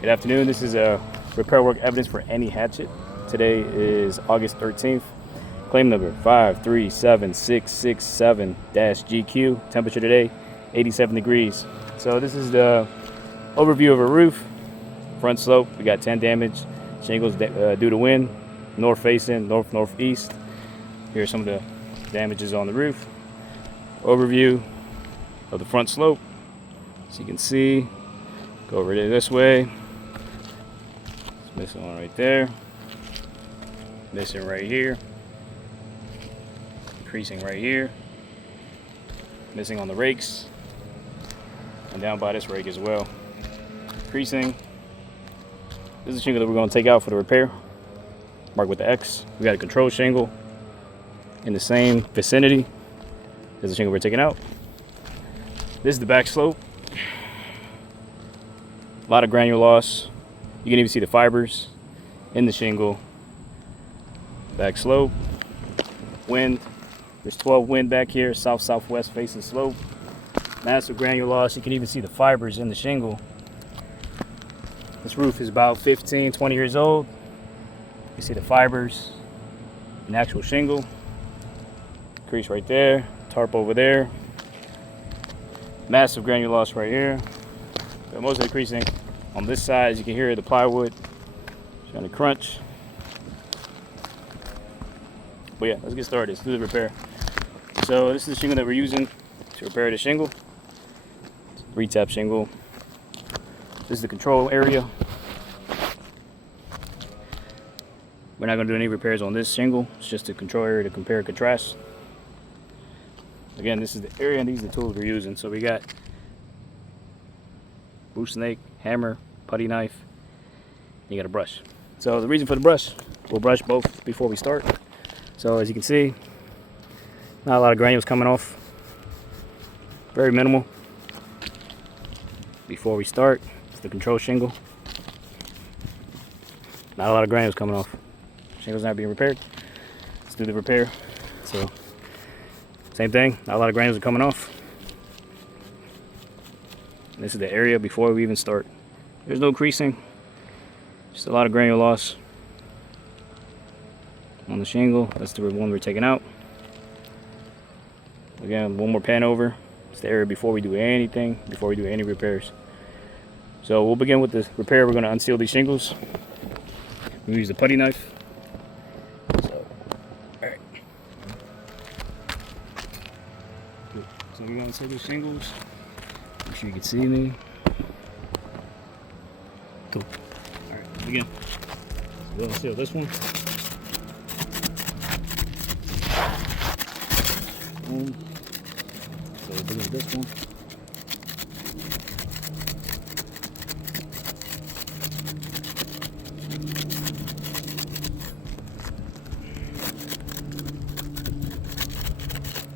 Good afternoon. This is repair work evidence for Annie Hatchett. Today is August 13th. Claim number 537667-GQ. Temperature today, 87 degrees. So this is the overview of a roof. Front slope, we got 10 damage. Shingles due to wind, north facing, northeast. Here are some of the damages on the roof. Overview of the front slope. So you can see, go over there this way. Missing one right there. Missing right here. Increasing right here. Missing on the rakes. And down by this rake as well. Increasing. This is a shingle that we're going to take out for the repair. Mark with the X. We got a control shingle in the same vicinity as the shingle we're taking out. This is the back slope. A lot of granule loss. You can even see the fibers in the shingle. Back slope. Wind. There's 12 wind back here. South-southwest facing slope. Massive granule loss. You can even see the fibers in the shingle. This roof is about 15, 20 years old. You see the fibers in the actual shingle. Crease right there. Tarp over there. Massive granule loss right here. But most of the creasing on this side, as you can hear the plywood trying to crunch. But yeah, let's get started. Let's do the repair. So this is the shingle that we're using to repair the shingle. 3-tap shingle. This is the control area. We're not going to do any repairs on this shingle. It's just the control area to compare and contrast. Again, this is the area and these are the tools we're using. So we got booth snake, hammer, putty knife, you got a brush. So the reason for the brush, we'll brush both before we start. So as you can see, not a lot of granules coming off. Very minimal. Before we start, it's the control shingle. Not a lot of granules coming off. Shingle's not being repaired. Let's do the repair. So same thing, not a lot of granules are coming off. This is the area before we even start. There's no creasing, just a lot of granule loss on the shingle. That's the one we're taking out. Again, one more pan over. It's the area before we do anything, before we do any repairs. So we'll begin with the repair. We're going to unseal these shingles. We use the putty knife. So, all right. So we're going to unseal these shingles. Make sure you can see me. Cool. Alright, let's begin. So we'll unseal this one. Boom. So we'll begin with this one.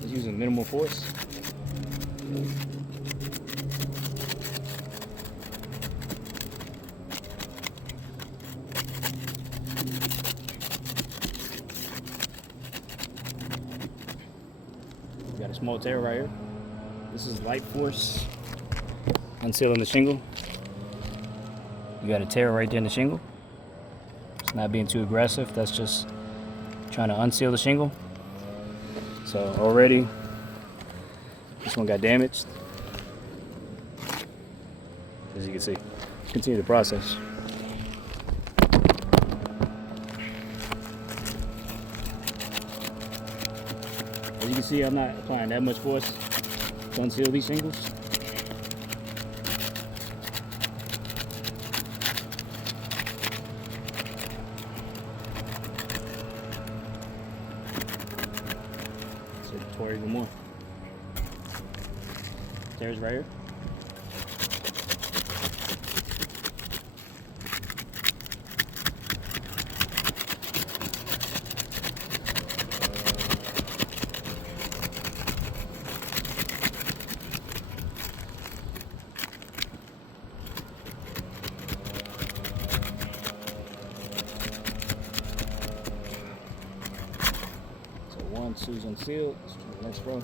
Just using minimal force. Got a small tear right here. This is light force unsealing the shingle. You got a tear right there in the shingle. It's not being too aggressive. That's just trying to unseal the shingle. So already this one got damaged. As you can see, let's continue the process. As you can see, I'm not applying that much force to unseal these shingles. So tore even more. Tears right here. One, two's unsealed. Let's try the next row.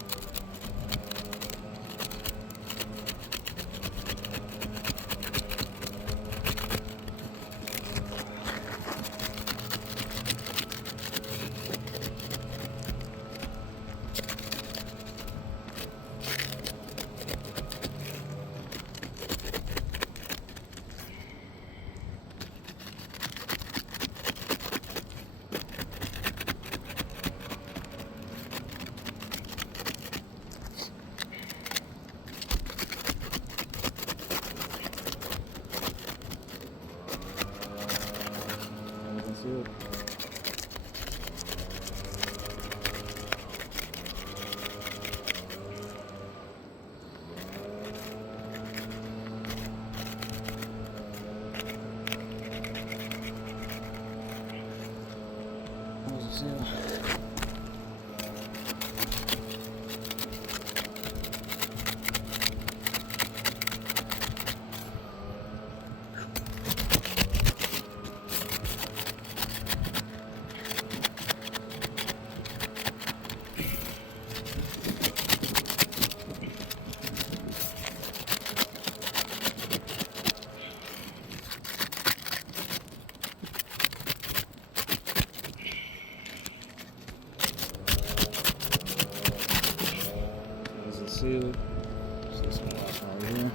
seal. There's the seal. See some last one over here.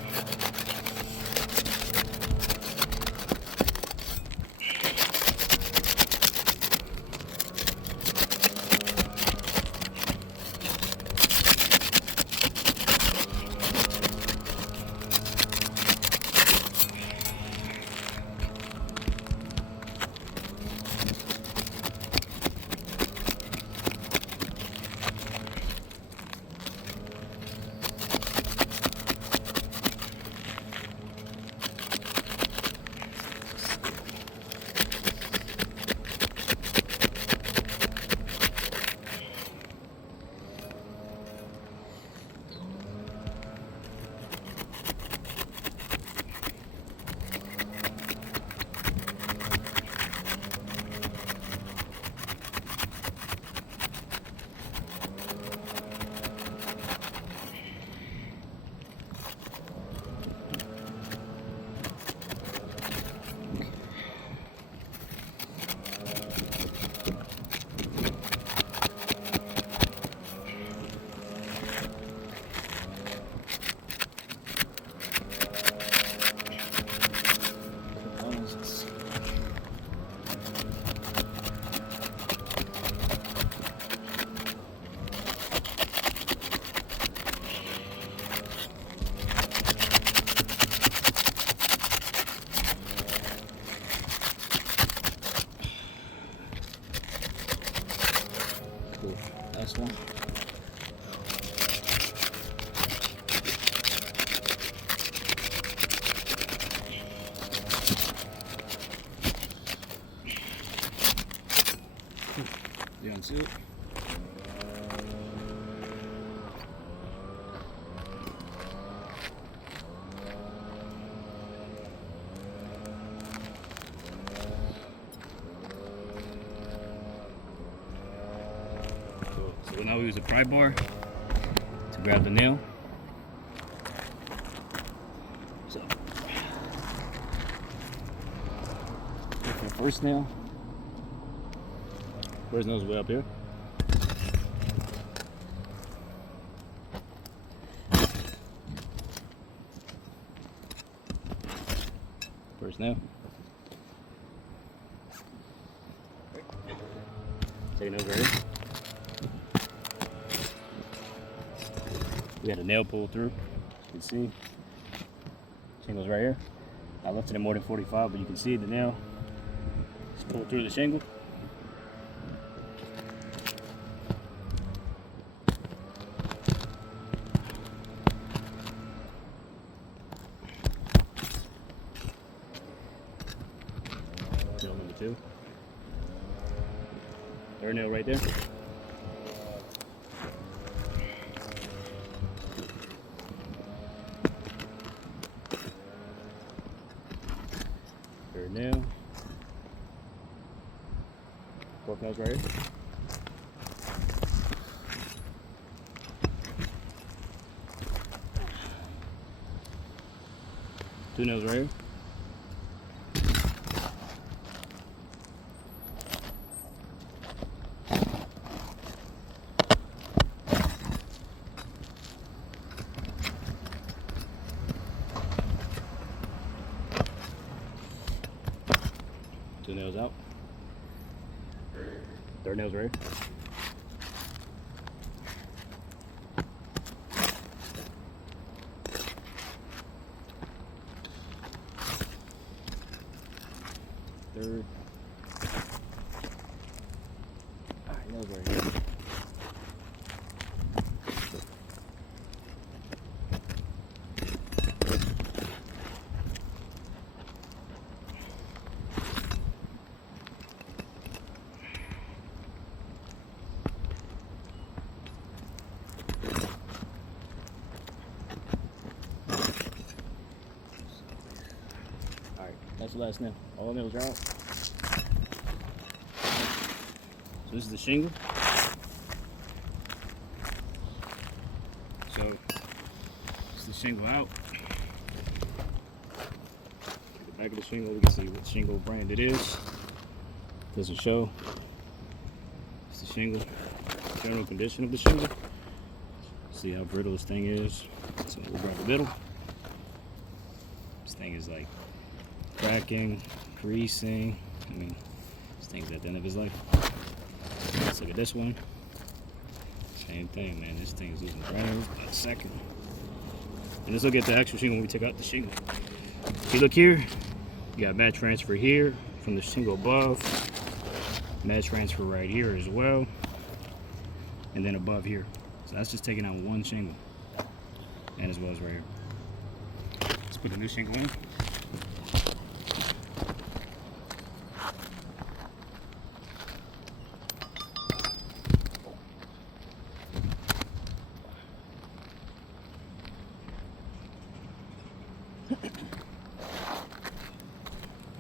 Cool. Last one. You unsee it? So now we use a pry bar to grab the nail. So, go for the first nail. First nail's way up here. First nail. Second nail right here. We had a nail pull through, you can see. Shingle's right here. I left it at more than 45, but you can see the nail just pulled through the shingle. Nail number 2. Third nail right there. Third nail. Fourth nail's right here. Two nails right here. Two nails out. Third nail's right here. Third. Alright, nails right here. That's the last nail. All nails are out. So this is the shingle. So it's the shingle out. At the back of the shingle, we can see what shingle brand it is. Doesn't show. It's the shingle. General condition of the shingle. See how brittle this thing is. So we'll grab the middle. This thing is like cracking, creasing. I mean, this thing's at the end of his life. Let's look at this one. Same thing, man. This thing is losing granules by a second. And let's look at the actual shingle when we take out the shingle. If you look here, you got mat transfer here from the shingle above. Mat transfer right here as well. And then above here. So that's just taking out one shingle. And as well as right here. Let's put the new shingle in.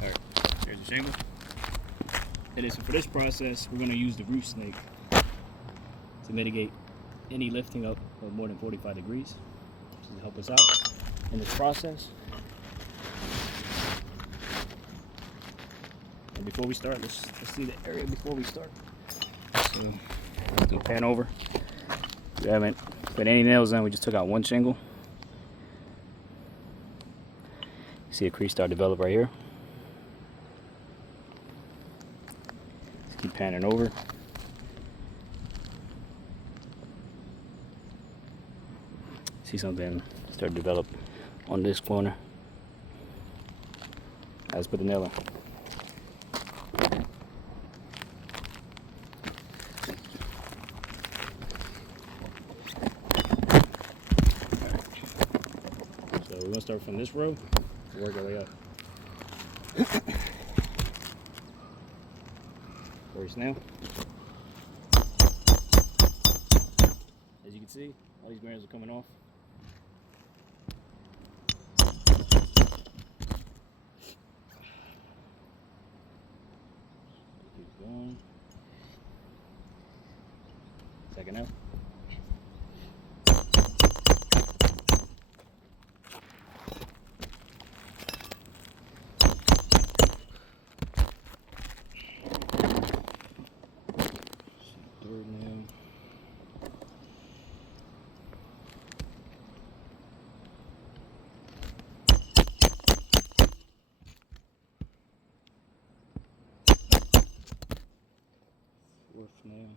Alright, here's the shingle. And so for this process, we're going to use the roof snake to mitigate any lifting up of more than 45 degrees to help us out in this process. And before we start, let's see the area before we start. So do a pan over. We haven't put any nails in, we just took out one shingle. See a crease start develop right here. Let's keep panning over. See something start to develop on this corner. Let's put the nail in. So we're gonna start from this row, work our way up. First nail. As you can see, all these granules are coming off. Keep going. Second nail. Third nail. Fourth nail.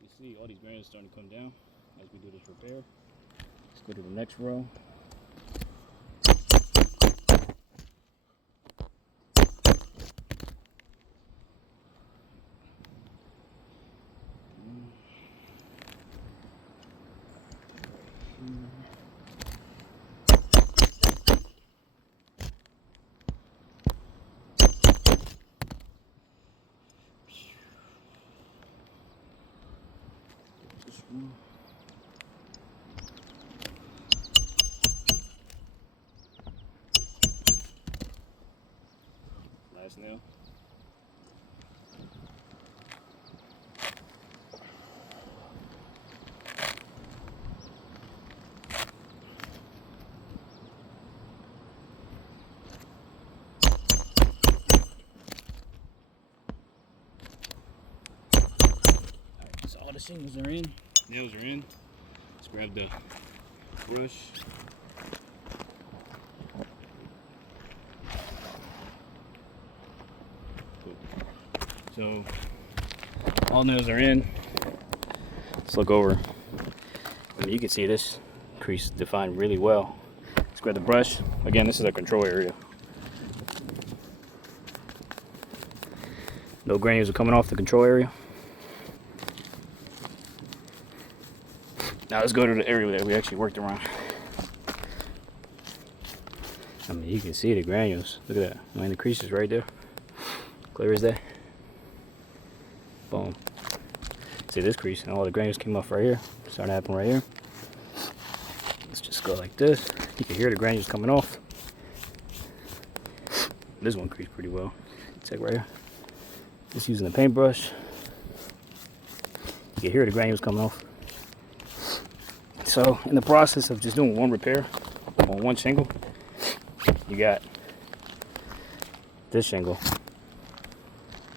You see all these granules starting to come down as we do this repair. Let's go to the next row. This one. Last nail. Alright, so all the shingles are in, nails are in. Let's grab the brush. So all nails are in. Let's look over. I mean, you can see this crease defined really well. Let's grab the brush. Again, this is a control area. No granules are coming off the control area. Now let's go to the area that we actually worked around. I mean, you can see the granules. Look at that. I mean, the crease is right there. Clear as day. Boom. See this crease, and all the granules came off right here. Starting to happen right here. Let's just go like this. You can hear the granules coming off. This one creased pretty well. Check right here. Just using the paintbrush. You can hear the granules coming off. So in the process of just doing one repair on one shingle, you got this shingle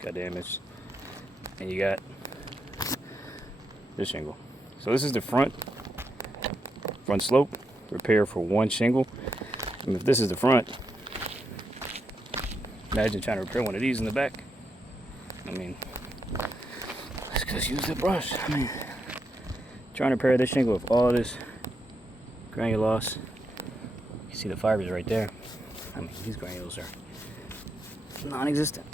got damaged, and you got this shingle. So this is the front slope repair for one shingle. And if this is the front, imagine trying to repair one of these in the back. I mean, let's just use the brush. I mean, trying to repair this shingle with all this granule loss. You see the fibers right there. I mean, these granules are non-existent.